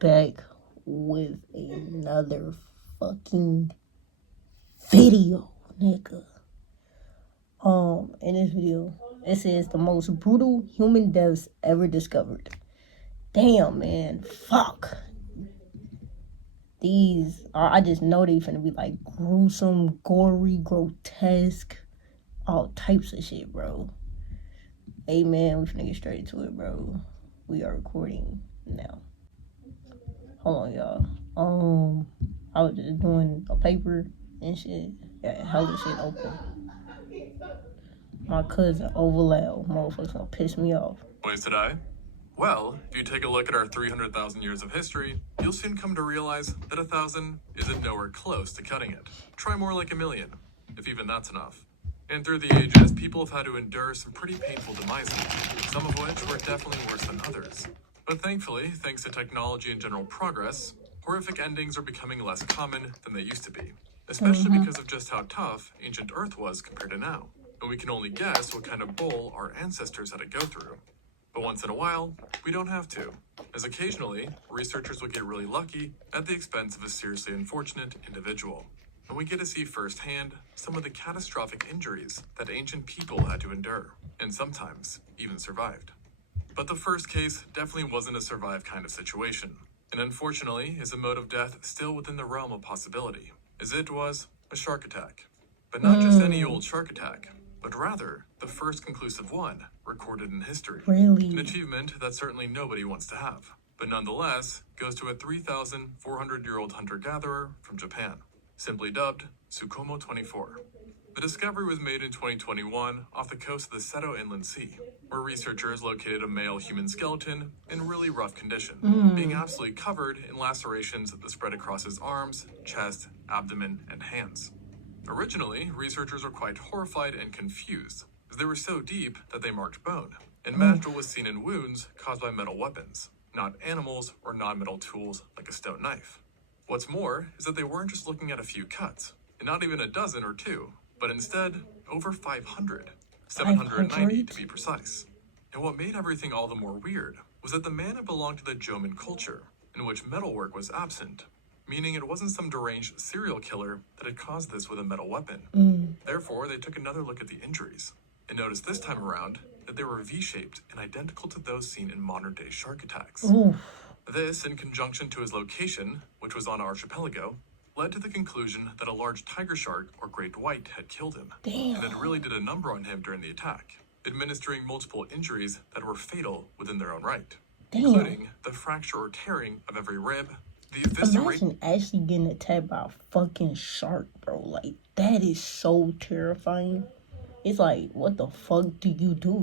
back with another fucking video, nigga. In this video, it says the most brutal human deaths ever discovered. Damn, man, fuck. These are, I just know they finna be like gruesome, gory, grotesque, all types of shit, bro. Hey, man, we finna get straight to it, bro. We are recording now. Hold on, y'all. I was just doing a paper and shit. Yeah, hella shit open. My cousin overloud. Motherfuckers gonna piss me off. Ways today? Well, if you take a look at our 300,000 years of history, you'll soon come to realize that 1,000 isn't nowhere close to cutting it. Try more like 1,000,000, if even that's enough. And through the ages, people have had to endure some pretty painful demises, some of which were definitely worse than others. But thankfully, thanks to technology and general progress, horrific endings are becoming less common than they used to be, especially because of just how tough ancient Earth was compared to now. And we can only guess what kind of bowl our ancestors had to go through. But once in a while, we don't have to, as occasionally, researchers would get really lucky at the expense of a seriously unfortunate individual. And we get to see firsthand some of the catastrophic injuries that ancient people had to endure, and sometimes even survived. But the first case definitely wasn't a survive kind of situation, and unfortunately is a mode of death still within the realm of possibility, as it was a shark attack. But not just any old shark attack, but rather the first conclusive one recorded in history. Really? An achievement that certainly nobody wants to have, but nonetheless goes to a 3,400-year-old hunter-gatherer from Japan, simply dubbed Tsukumo 24. The discovery was made in 2021 off the coast of the Seto Inland Sea, where researchers located a male human skeleton in really rough condition, being absolutely covered in lacerations that spread across his arms, chest, abdomen, and hands. Originally, researchers were quite horrified and confused, as they were so deep that they marked bone, and matched what was seen in wounds caused by metal weapons, not animals or non-metal tools like a stone knife. What's more is that they weren't just looking at a few cuts, and not even a dozen or two, but instead over 500, 790 to be precise. And what made everything all the more weird was that the man had belonged to the Jomon culture, in which metalwork was absent, meaning it wasn't some deranged serial killer that had caused this with a metal weapon. Therefore, they took another look at the injuries, and noticed this time around that they were V-shaped and identical to those seen in modern-day shark attacks. This, in conjunction to his location, which was on an archipelago, led to the conclusion that a large tiger shark or great white had killed him, and it really did a number on him during the attack, administering multiple injuries that were fatal within their own right, including the fracture or tearing of every rib. Imagine actually getting attacked by a fucking shark, bro. Like, that is so terrifying. It's like, what the fuck do?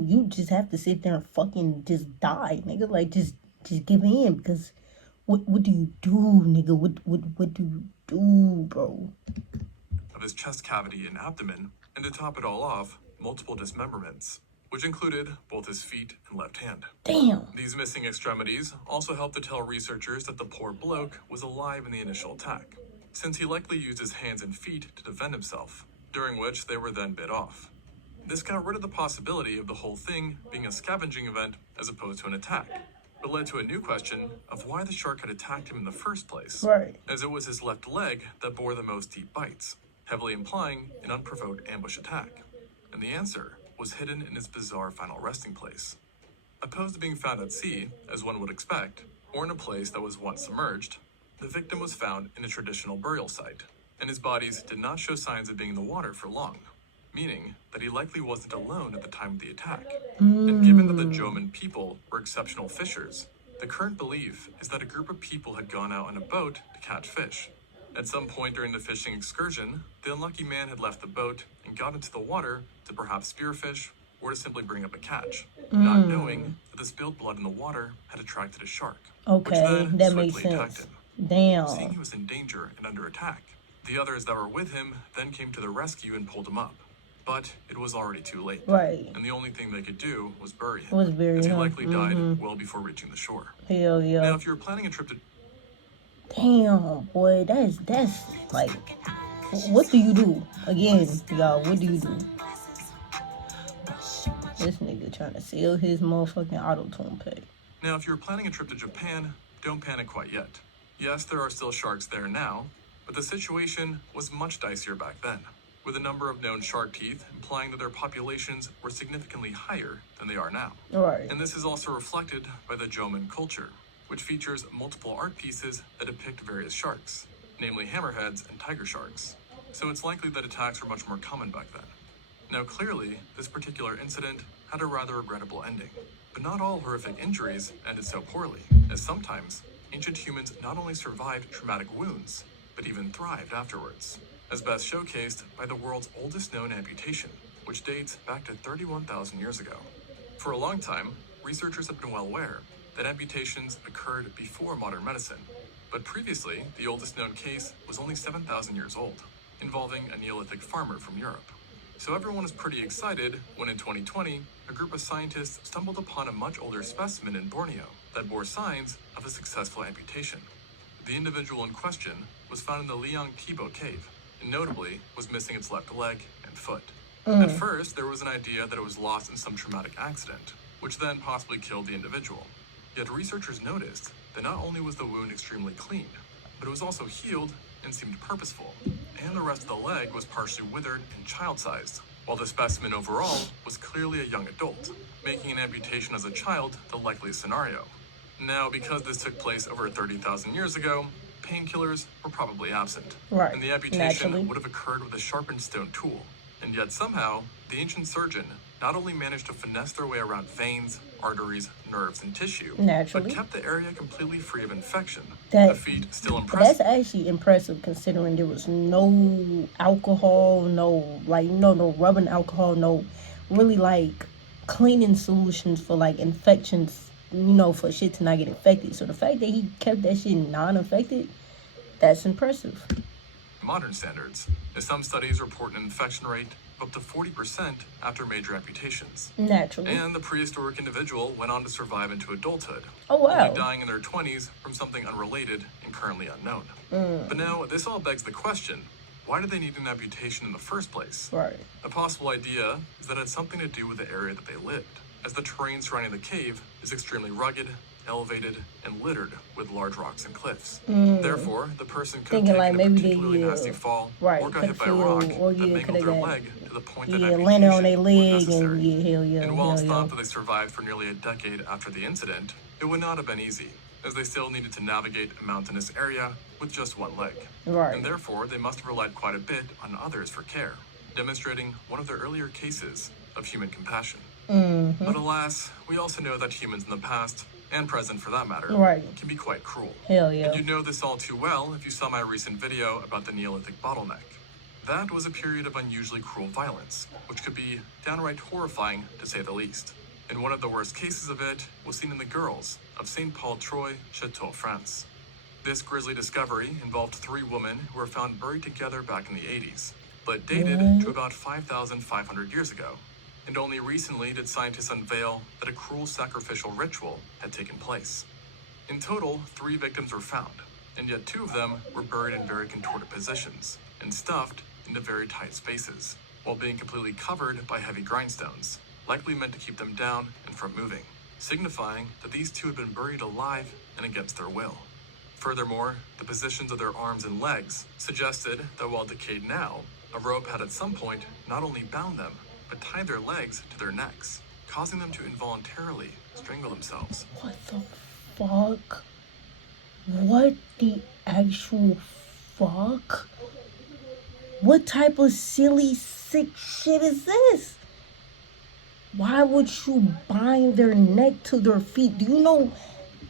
You just have to sit there and fucking just die, nigga. Like, just give in, because what do you do, nigga? What do you do, bro? Of his chest cavity and abdomen, and to top it all off, multiple dismemberments, which included both his feet and left hand. Damn. These missing extremities also helped to tell researchers that the poor bloke was alive in the initial attack, since he likely used his hands and feet to defend himself, during which they were then bit off. This got rid of the possibility of the whole thing being a scavenging event as opposed to an attack, but led to a new question of why the shark had attacked him in the first place, as it was his left leg that bore the most deep bites, heavily implying an unprovoked ambush attack. And the answer was hidden in its bizarre final resting place. Opposed to being found at sea, as one would expect, or in a place that was once submerged, the victim was found in a traditional burial site, and his bodies did not show signs of being in the water for long, meaning that he likely wasn't alone at the time of the attack. And given that the Jomon people were exceptional fishers, the current belief is that a group of people had gone out on a boat to catch fish. At some point during the fishing excursion, the unlucky man had left the boat and got into the water to perhaps spearfish or to simply bring up a catch, not knowing that the spilled blood in the water had attracted a shark, which then that swiftly makes sense. attacked him. Damn. Seeing he was in danger and under attack, the others that were with him then came to the rescue and pulled him up. But it was already too late. And the only thing they could do was bury him, as he likely died well before reaching the shore. Hell yeah. Now, if you were planning a trip to... Damn, boy, that's like, what do you do? Again, y'all, what do you do? This nigga trying to sell his motherfucking auto-tune pack. Now, if you were planning a trip to Japan, don't panic quite yet. Yes, there are still sharks there now, but the situation was much dicier back then, with a number of known shark teeth implying that their populations were significantly higher than they are now. Right. And this is also reflected by the Jomon culture, which features multiple art pieces that depict various sharks, namely hammerheads and tiger sharks. So it's likely that attacks were much more common back then. Now clearly, this particular incident had a rather regrettable ending, but not all horrific injuries ended so poorly, as sometimes ancient humans not only survived traumatic wounds, but even thrived afterwards, as best showcased by the world's oldest known amputation, which dates back to 31,000 years ago. For a long time, researchers have been well aware that amputations occurred before modern medicine, but previously, the oldest known case was only 7,000 years old, involving a Neolithic farmer from Europe. So everyone was pretty excited when in 2020, a group of scientists stumbled upon a much older specimen in Borneo that bore signs of a successful amputation. The individual in question was found in the Liang Tibo cave, and notably was missing its left leg and foot. At first, there was an idea that it was lost in some traumatic accident, which then possibly killed the individual. Yet researchers noticed that not only was the wound extremely clean, but it was also healed and seemed purposeful, and the rest of the leg was partially withered and child-sized, while the specimen overall was clearly a young adult, making an amputation as a child the likeliest scenario. Now, because this took place over 30,000 years ago, painkillers were probably absent, Right. and the amputation Naturally. would have occurred with a sharpened stone tool. And yet somehow, the ancient surgeon not only managed to finesse their way around veins, arteries, nerves, and tissue, Naturally. but kept the area completely free of infection. That- A feat still But impressive. that's actually impressive considering there was no alcohol, no rubbing alcohol, no really like cleaning solutions for like infections, for shit to not get infected. So the fact that he kept that shit non-infected, that's impressive. Modern standards, as some studies report an infection rate of up to 40% after major amputations. Naturally. And the prehistoric individual went on to survive into adulthood, Oh wow. only dying in their 20s from something unrelated and currently unknown. But now, this all begs the question, why did they need an amputation in the first place? Right. A possible idea is that it had something to do with the area that they lived, as the terrain surrounding the cave is extremely rugged, elevated, and littered with large rocks and cliffs. Therefore, the person could have Thinking taken like a maybe particularly they, nasty fall right, or got could hit by a feel, rock or that could mangled have their got, leg to the point that landed on their amputation was leg necessary. and And while it's thought that they survived for nearly a decade after the incident, it would not have been easy, as they still needed to navigate a mountainous area with just one leg. Right. And therefore, they must have relied quite a bit on others for care, demonstrating one of the earlier cases of human compassion. But alas, we also know that humans in the past, and present for that matter, Right. can be quite cruel. Hell yeah. And you know this all too well if you saw my recent video about the Neolithic bottleneck. That was a period of unusually cruel violence, which could be downright horrifying to say the least. And one of the worst cases of it was seen in the girls of St. Paul Troy, Chateau, France. This grisly discovery involved 3 women who were found buried together back in the 80s, but dated to about 5,500 years ago. And only recently did scientists unveil that a cruel sacrificial ritual had taken place. In total, 3 victims were found, and yet 2 of them were buried in very contorted positions and stuffed into very tight spaces, while being completely covered by heavy grindstones, likely meant to keep them down and from moving, signifying that these 2 had been buried alive and against their will. Furthermore, the positions of their arms and legs suggested that while decayed now, a rope had at some point not only bound them, but tied their legs to their necks, causing them to involuntarily strangle themselves. What the fuck? What the actual fuck? What type of silly, sick shit is this? Why would you bind their neck to their feet? Do you know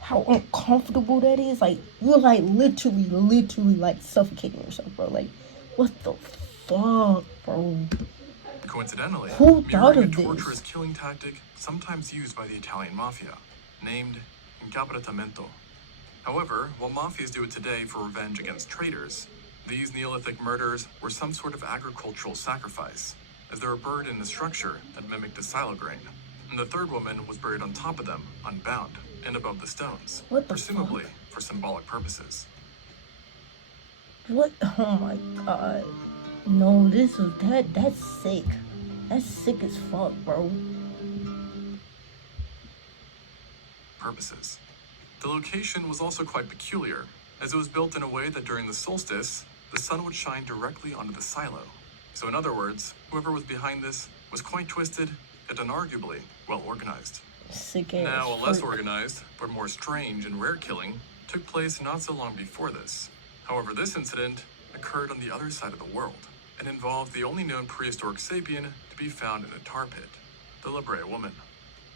how uncomfortable that is? Like, you're like literally like suffocating yourself, bro. Like, what the fuck, bro? Coincidentally, Who thought mirroring a of this? torturous killing tactic sometimes used by the Italian mafia, named incapacitamento. However, while mafias do it today for revenge against traitors, these Neolithic murders were some sort of agricultural sacrifice, as they were buried in a structure that mimicked a silo grain, and the 3rd woman was buried on top of them, unbound, and above the stones, What the presumably for symbolic purposes. What? Oh my god. No, that's sick. That's sick as fuck, bro. Purposes. The location was also quite peculiar, as it was built in a way that during the solstice, the sun would shine directly onto the silo. So in other words, whoever was behind this was quite twisted, yet unarguably well organized. Sick ass. Now, a less organized, but more strange and rare killing took place not so long before this. However, this incident occurred on the other side of the world and involved the only known prehistoric sapien to be found in a tar pit, the La Brea Woman.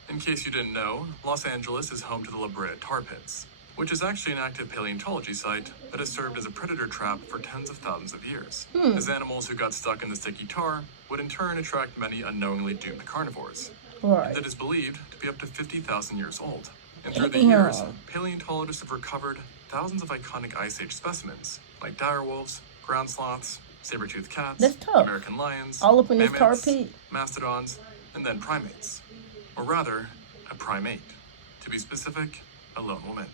In case you didn't know, Los Angeles is home to the La Brea tar pits, which is actually an active paleontology site that has served as a predator trap for tens of thousands of years, as animals who got stuck in the sticky tar would in turn attract many unknowingly doomed carnivores. Right. That is believed to be up to 50,000 years old. And through the years, Damn. paleontologists have recovered thousands of iconic Ice Age specimens, like direwolves, ground sloths, saber-toothed cats, That's tough. American lions, All up in this tar mammoths, pit? mastodons, and then primates. Or rather, a primate. To be specific, a lone woman.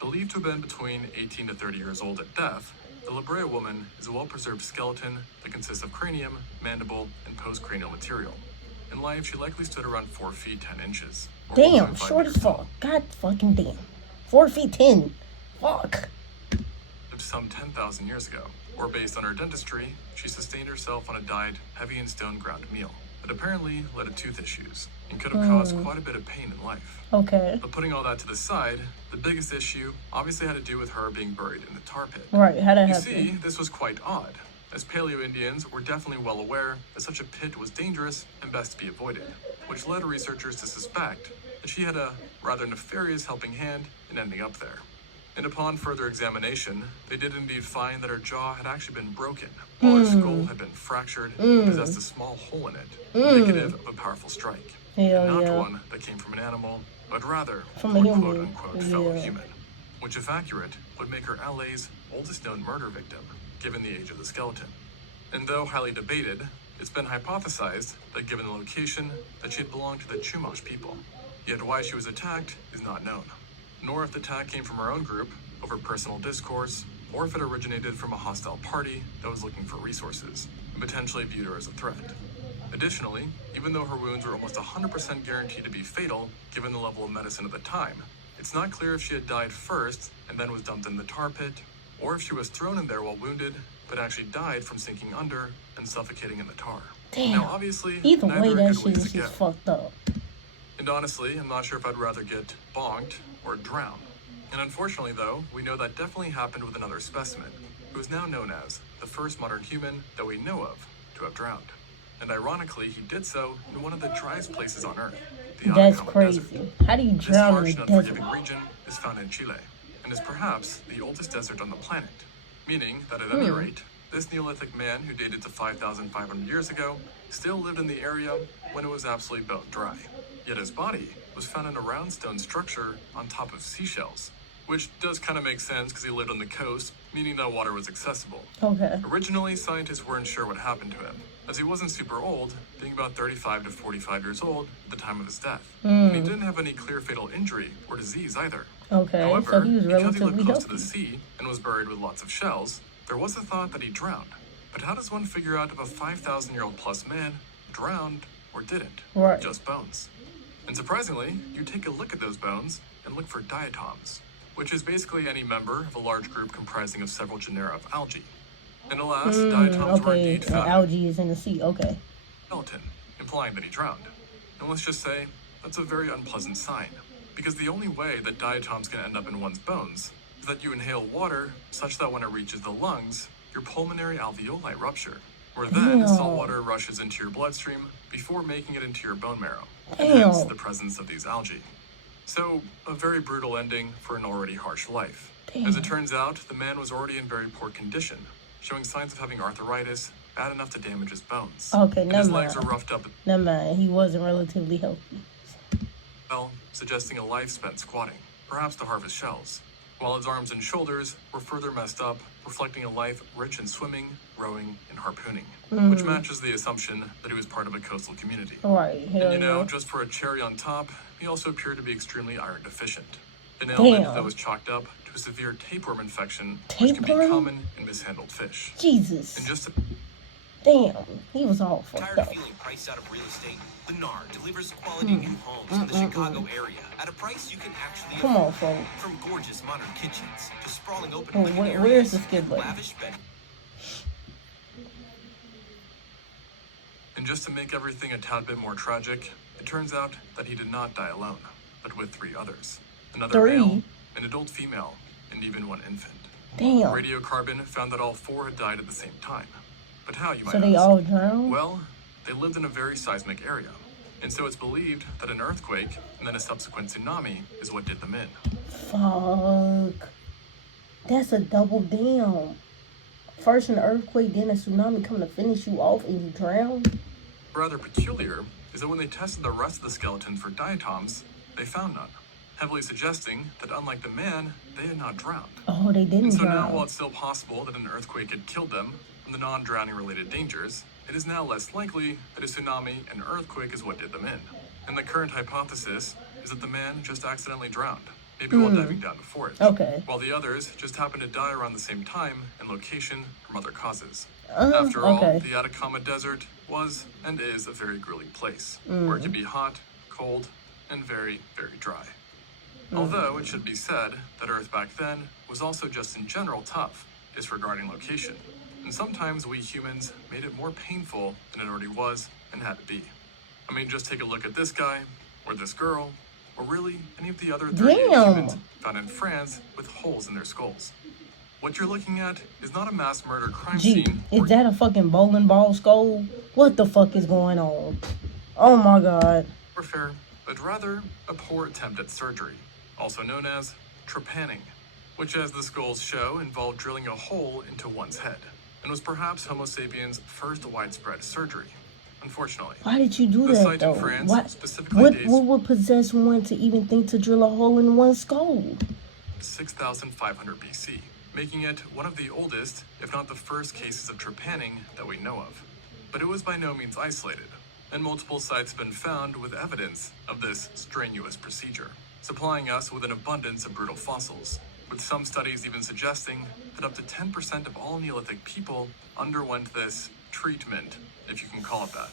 Believed to have been between 18 to 30 years old at death, the La Brea Woman is a well-preserved skeleton that consists of cranium, mandible, and postcranial material. In life, she likely stood around 4 feet 10 inches. Or Damn, 1.5 short as meters tall. fuck. God fucking damn. 4 feet 10. Fuck. Lived some 10,000 years ago, or based on her dentistry, she sustained herself on a diet heavy in stone ground meal that apparently led to tooth issues and could have caused quite a bit of pain in life. Okay. But putting all that to the side, the biggest issue obviously had to do with her being buried in the tar pit. Right, how'd that You happen? see, this was quite odd, as Paleo-Indians were definitely well aware that such a pit was dangerous and best to be avoided, which led researchers to suspect that she had a rather nefarious helping hand in ending up there. And upon further examination, they did indeed find that her jaw had actually been broken, while her skull had been fractured and possessed a small hole in it, indicative of a powerful strike. Hell Not yeah. one that came from an animal, but rather From a a human. quote-unquote fellow Yeah. human, which if accurate, would make her LA's oldest known murder victim, given the age of the skeleton. And though highly debated, it's been hypothesized that given the location, that she had belonged to the Chumash people. Yet why she was attacked is not known, nor if the attack came from her own group over personal discourse, or if it originated from a hostile party that was looking for resources and potentially viewed her as a threat. Additionally, even though her wounds were almost 100% guaranteed to be fatal, given the level of medicine at the time, it's not clear if she had died first and then was dumped in the tar pit, or if she was thrown in there while wounded, but actually died from sinking under and suffocating in the tar. Damn. Now, obviously, Either neither way, are that good shit ways is to just go. fucked up. And honestly, I'm not sure if I'd rather get bonked or drown. And unfortunately, though, we know that definitely happened with another specimen, who is now known as the first modern human that we know of to have drowned. And ironically, he did so in one of the driest places on Earth, the That's Atacama crazy. Desert. How do you This drown harsh in and the desert? unforgiving region is found in Chile, and is perhaps the oldest desert on the planet, meaning that at any rate, this Neolithic man who dated to 5,500 years ago still lived in the area when it was absolutely bone dry. Yet his body was found in a round stone structure on top of seashells, which does kind of make sense because he lived on the coast, meaning that water was accessible. Okay. Originally, scientists weren't sure what happened to him, as he wasn't super old, being about 35 to 45 years old at the time of his death. And he didn't have any clear fatal injury or disease either. Okay, However, so he was because he relatively lived close to healthy. the sea and was buried with lots of shells, there was a thought that he drowned. But how does one figure out if a 5,000-year-old plus man drowned or didn't? Right. Just bones. And surprisingly, you take a look at those bones and look for diatoms, which is basically any member of a large group comprising of several genera of algae. And alas, diatoms were Okay, indeed and found algae is in the sea. Okay. skeleton, implying that he drowned. And let's just say, that's a very unpleasant sign, because the only way that diatoms can end up in one's bones is that you inhale water such that when it reaches the lungs, your pulmonary alveoli rupture, where then Damn. salt water rushes into your bloodstream before making it into your bone marrow, and Damn. hence the presence of these algae. So, a very brutal ending for an already harsh life. As it turns out, the man was already in very poor condition, showing signs of having arthritis, bad enough to damage his bones. Okay, And his never legs mind. were roughed up Never mind. He wasn't relatively healthy. well, suggesting a life spent squatting, perhaps to harvest shells, while his arms and shoulders were further messed up, reflecting a life rich in swimming, rowing, and harpooning, which matches the assumption that he was part of a coastal community. Right. Hell And you know, yeah. just for a cherry on top, he also appeared to be extremely iron deficient, an ailment Damn. that was chalked up to a severe tapeworm infection, which can be Tapeworm? common in mishandled fish. Jesus. And just to Damn, he was all fucked Tired up. of feeling priced out of real estate? Lennar delivers quality new homes in the Chicago area at a price you can actually Come on, afford. folks. From gorgeous modern kitchens to sprawling open Well, living where's areas the skip and button? lavish bed. And just to make everything a tad bit more tragic, it turns out that he did not die alone, but with 3 others. Another male, an adult female, and even 1 infant. Damn. Radiocarbon found that all 4 had died at the same time. But how, you might So they ask? all drowned? Well, they lived in a very seismic area, and so it's believed that an earthquake and then a subsequent tsunami is what did them in. Fuck. That's a double down. First an earthquake, then a tsunami coming to finish you off and you drown? Rather peculiar is that when they tested the rest of the skeletons for diatoms, they found none, heavily suggesting that unlike the man, they had not drowned. Oh, they didn't And so drown. now, while it's still possible that an earthquake had killed them from the non-drowning related dangers, it is now less likely that a tsunami and earthquake is what did them in. And the current hypothesis is that the man just accidentally drowned, maybe while diving down to forage. Okay. While the others just happened to die around the same time and location from other causes. After all, okay. the Atacama Desert was and is a very grueling place, where it can be hot, cold, and very, very dry. Although it should be said that Earth back then was also just in general tough, disregarding location. And sometimes we humans made it more painful than it already was and had to be. I mean, just take a look at this guy, or this girl, or really any of the other 38 humans found in France with holes in their skulls. What you're looking at is not a mass murder crime scene. Is that a fucking bowling ball skull? What the fuck is going on? Oh my god. Warfare, but rather a poor attempt at surgery, also known as trepanning, which, as the skulls show, involved drilling a hole into one's head, and was perhaps Homo sapiens' first widespread surgery. Unfortunately, why did you do the that site though? in France What specifically what would possess one to even think to drill a hole in one's skull? 6,500 BC, making it one of the oldest, if not the first cases of trepanning that we know of. But it was by no means isolated, and multiple sites have been found with evidence of this strenuous procedure, supplying us with an abundance of brutal fossils, with some studies even suggesting that up to 10% of all Neolithic people underwent this treatment, if you can call it that.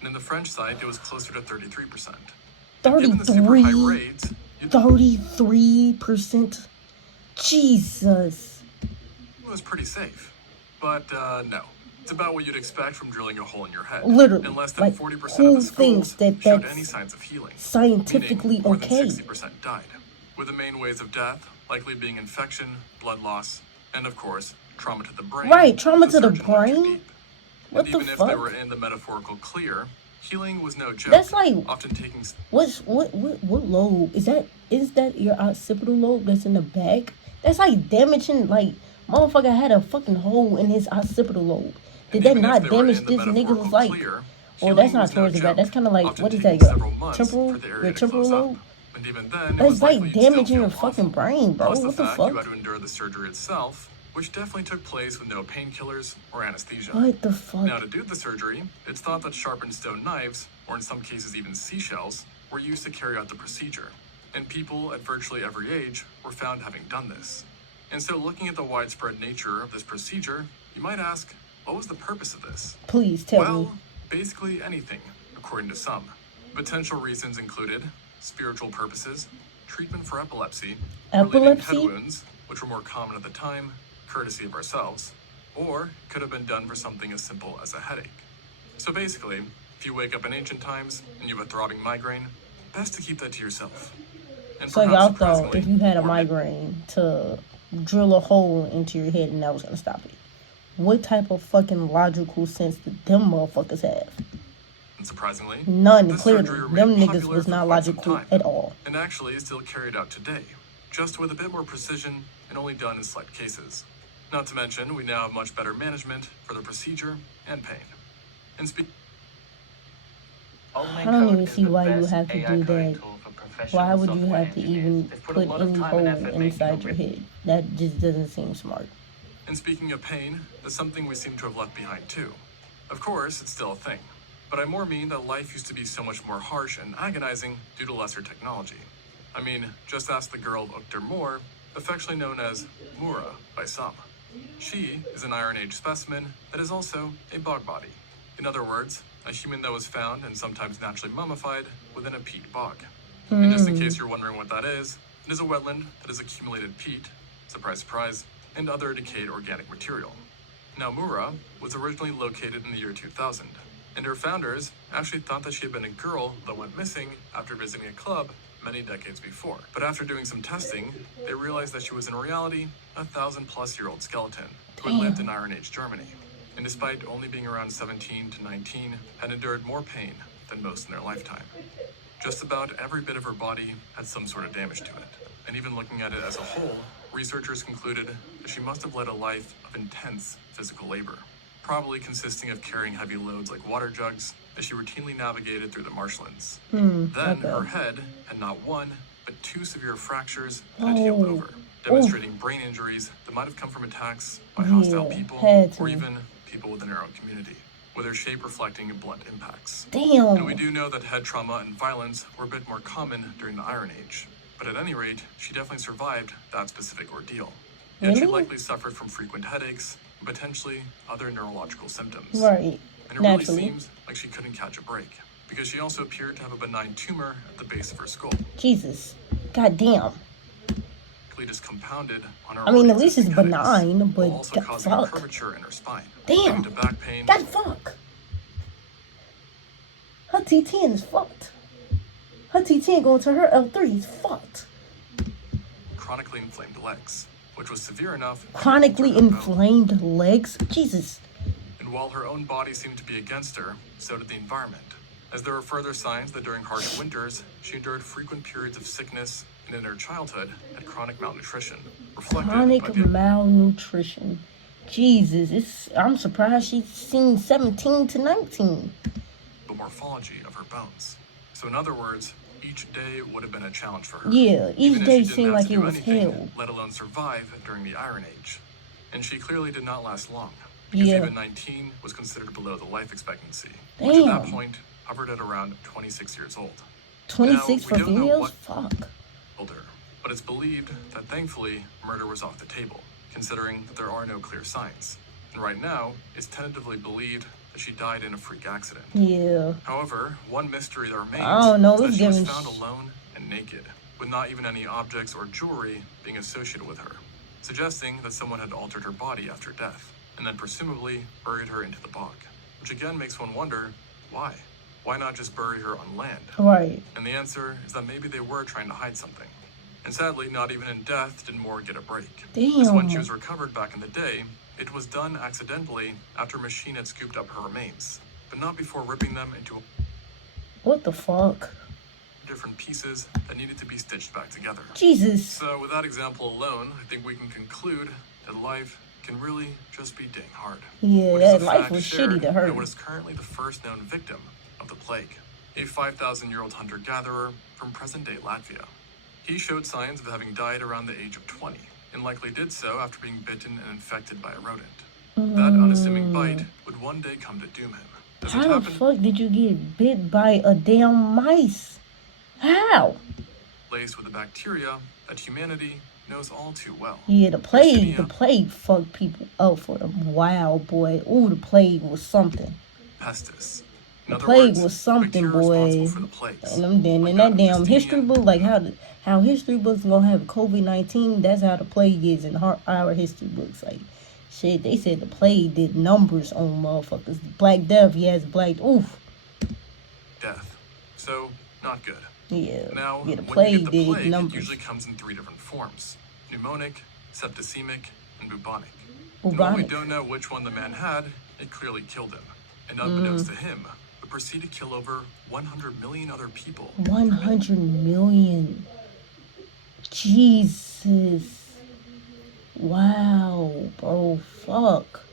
And in the French site, it was closer to 33%. And given the super high rates, 33%? Jesus. It was pretty safe. But no, it's about what you'd expect from drilling a hole in your head. Literally, and less than like, 40% of who the skulls thinks showed that's any signs of healing. scientifically Meaning more okay? than 60% died, with the main ways of death likely being infection, blood loss, and of course, trauma to the brain. Right, trauma to the surgeon went too brain? deep. What And the even if fuck? they were in the metaphorical clear, healing was no joke. That's like, often taking what lobe? Is that your occipital lobe that's in the back? That's like damaging, like, motherfucker had a fucking hole in his occipital lobe. Did that not damage this nigga's, like, well, that's not towards the back. That's kind of like, what is that, your temporal lobe? And even then, That's like damaging your fucking brain, bro. Plus the What the fact fuck? you had to endure the surgery itself, which definitely took place with no painkillers or anesthesia. What the fuck? Now, to do the surgery, it's thought that sharpened stone knives, or in some cases even seashells, were used to carry out the procedure. And people at virtually every age were found having done this. And so, looking at the widespread nature of this procedure, you might ask, what was the purpose of this? Please tell me. Well, basically anything, according to some. Potential reasons included spiritual purposes, treatment for epilepsy, relieving head wounds, which were more common at the time, courtesy of ourselves, or could have been done for something as simple as a headache. So basically, if you wake up in ancient times and you have a throbbing migraine, best to keep that to yourself. And So y'all thought if you had a migraine to drill a hole into your head and that was gonna stop it. What type of fucking logical sense did them motherfuckers have? And surprisingly, none. Clearly, them niggas was not logical at all. And actually is still carried out today, just with a bit more precision and only done in select cases. Not to mention, we now have much better management for the procedure and pain. And I don't even see why you have to do that. Why would you have to even put any hole inside your head? That just doesn't seem smart. And speaking of pain, that's something we seem to have left behind too. Of course, it's still a thing. But I more mean that life used to be so much more harsh and agonizing due to lesser technology. I mean, just ask the girl Ukter Moore, affectionately known as Mura by some. She is an Iron Age specimen that is also a bog body. In other words, a human that was found and sometimes naturally mummified within a peat bog. And just in case you're wondering what that is, it is a wetland that has accumulated peat, surprise surprise, and other decayed organic material. Now Mura was originally located in the year 2000, and her founders actually thought that she had been a girl that went missing after visiting a club many decades before. But after doing some testing, they realized that she was in reality a 1,000-plus-year-old skeleton who had lived in Iron Age Germany, and despite only being around 17 to 19, had endured more pain than most in their lifetime. Just about every bit of her body had some sort of damage to it, and even looking at it as a whole, researchers concluded that she must have led a life of intense physical labor, probably consisting of carrying heavy loads like water jugs as she routinely navigated through the marshlands. Then her head had not one, but two severe fractures that had healed over, demonstrating brain injuries that might have come from attacks by hostile people or even people within her own community, with her shape reflecting blunt impacts. Damn. And we do know that head trauma and violence were a bit more common during the Iron Age, but at any rate, she definitely survived that specific ordeal. Yet she likely suffered from frequent headaches and potentially other neurological symptoms. Right. And it really seems like she couldn't catch a break, because she also appeared to have a benign tumor at the base of her skull. Jesus. Goddamn. Just compounded on her I mean, at least it's headaches, benign, but while also causing a curvature in her spine, damn. leading to back pain. God fuck. Her T10 is fucked. Her T10 going to her L3 is fucked. Chronically inflamed legs, which was severe enough. Chronically inflamed legs? Jesus. And while her own body seemed to be against her, so did the environment, as there were further signs that during harsh winters, she endured frequent periods of sickness, and in her childhood had chronic malnutrition. Chronic malnutrition. Jesus, I'm surprised she's seen 17 to 19. The morphology of her bones. So in other words, each day would have been a challenge for her. Yeah, each day seemed like it was hell. Let alone survive during the Iron Age. And she clearly did not last long, because even 19 was considered below the life expectancy, which at that point hovered at around 26 years old. 26 for females? Fuck. Older, but it's believed that thankfully murder was off the table, considering that there are no clear signs. And right now, it's tentatively believed that she died in a freak accident. Yeah. However, one mystery that remains is that she was found alone and naked, with not even any objects or jewelry being associated with her, suggesting that someone had altered her body after death, and then presumably buried her into the bog. Which again makes one wonder, why? Why not just bury her on land? Right. And the answer is that maybe they were trying to hide something. And sadly, not even in death did Moore get a break. Damn. As when she was recovered back in the day, it was done accidentally after a machine had scooped up her remains, but not before ripping them into what the fuck? Different pieces that needed to be stitched back together. Jesus. So with that example alone, I think we can conclude that life can really just be dang hard. Yeah, that life was shitty to her. What is currently the first known victim of the plague, a 5,000-year-old hunter-gatherer from present-day Latvia. He showed signs of having died around the age of 20, and likely did so after being bitten and infected by a rodent. That unassuming bite would one day come to doom him. How the fuck did you get bit by a damn mice? How? Laced with a bacteria that humanity knows all too well. Yeah, the plague fucked people up for them. Wow, boy. Ooh, the plague was something. Pestis. The plague was something, boy. And then in that damn history book, like how history books gonna have COVID-19, that's how the plague is in our history books. Like, shit, they said the plague did numbers on motherfuckers. Black Death, oof. Death. So, not good. Yeah. Now, the plague did numbers. It usually comes in 3 different forms: pneumonic, septicemic, and bubonic. And while we don't know which one the man had, it clearly killed him. And unbeknownst to him, would proceed to kill over 100 million other people. 100 million. Jesus. Wow, bro, fuck.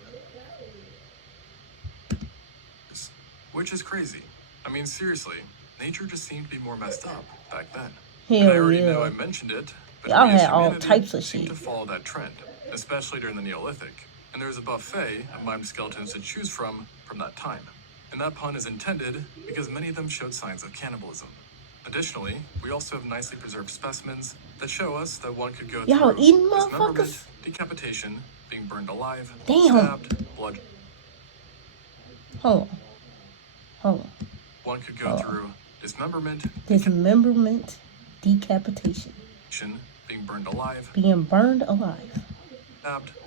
Which is crazy. I mean, seriously, nature just seemed to be more messed up back then. Hell I already yeah. know I mentioned it, but y'all had all types of seemed shit. to follow that trend, especially during the Neolithic. And there's a buffet of mimed skeletons to choose from that time. And that pun is intended because many of them showed signs of cannibalism. Additionally, we also have nicely preserved specimens that show us that one could go Y'all through eating dismemberment, motherfuckers? decapitation, being burned alive, Damn. stabbed, blood. Hold on. One could go through dismemberment, Dismemberment, decapitation, being burned alive,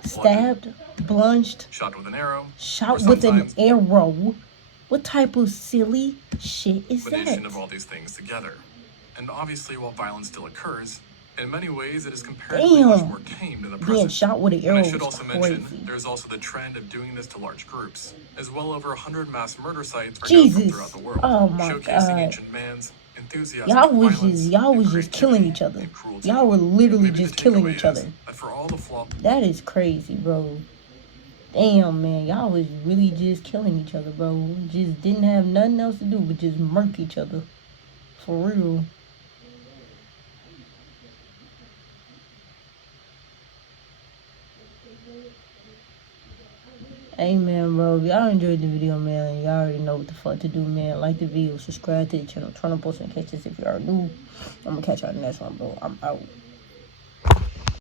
stabbed, bludgeoned, shot with an arrow, shot or with an sometimes arrow. What type of silly shit is combination that? of all these things together. And obviously, while violence still occurs, in many ways it is comparatively much more tame in the present. Being shot with an arrow And I should is also crazy. mention, there's also the trend of doing this to large groups, as well over 100 mass murder sites are known Jesus. throughout the world, Oh my showcasing God. ancient man's enthusiasm Y'all for was violence, just killing each other. and cruelty. Y'all were literally Maybe just the killing takeaway each other. is that for all the flaw, That is crazy, bro. Damn, man. Y'all was really just killing each other, bro. Just didn't have nothing else to do but just murk each other. For real. Hey, man, bro. If y'all enjoyed the video, man, y'all already know what the fuck to do, man. Like the video, subscribe to the channel, turn on post notifications if you are new. I'm gonna catch y'all in the next one, bro. I'm out.